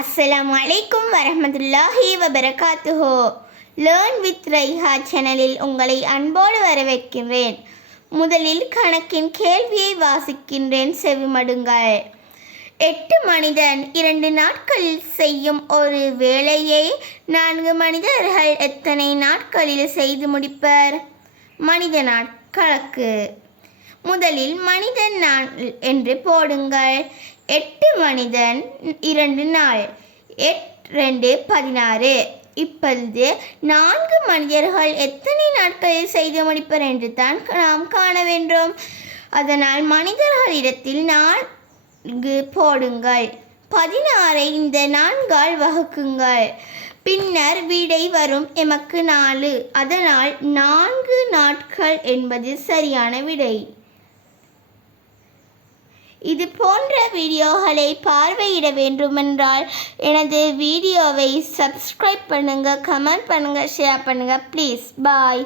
அஸ்ஸலாமு அலைக்கும் வரஹ்மத்துல்லாஹி வபரகாத்துஹு. லேர்ன் வித் ரைஹா சேனலில் உங்களை அன்போடு வரவேற்கின்றேன். முதலில் கணக்கின் கேள்வியை வாசிக்கின்றேன், செவிமடுங்கள். 8 மனிதன் 2 நாட்களில் செய்யும் ஒரு வேலையை 4 மனிதர்கள் எத்தனை நாட்களில் செய்து முடிப்பர்? மனித நாட்கணக்கு. முதலில் மனிதன் நாள் என்று போடுங்கள். 8 மனிதன் 2 நாள், 8 2 16. இப்பொழுது 4 மனிதர்கள் எத்தனை நாட்களில் செய்து முடிப்பர் என்று தான் நாம் காண வேண்டும். அதனால் மனிதர்களிடத்தில் 4 போடுங்கள். 16 இந்த 4ஆல் வகுக்குங்கள். பின்னர் விடை வரும் எமக்கு 4. அதனால் 4 நாட்கள் என்பது சரியான விடை. இது போன்ற வீடியோகளை பார்வையிட வேண்டுமென்றால் எனது வீடியோவை சப்ஸ்கிரைப் பண்ணுங்கள், கமெண்ட் பண்ணுங்கள், ஷேர் பண்ணுங்கள். ப்ளீஸ். பாய்.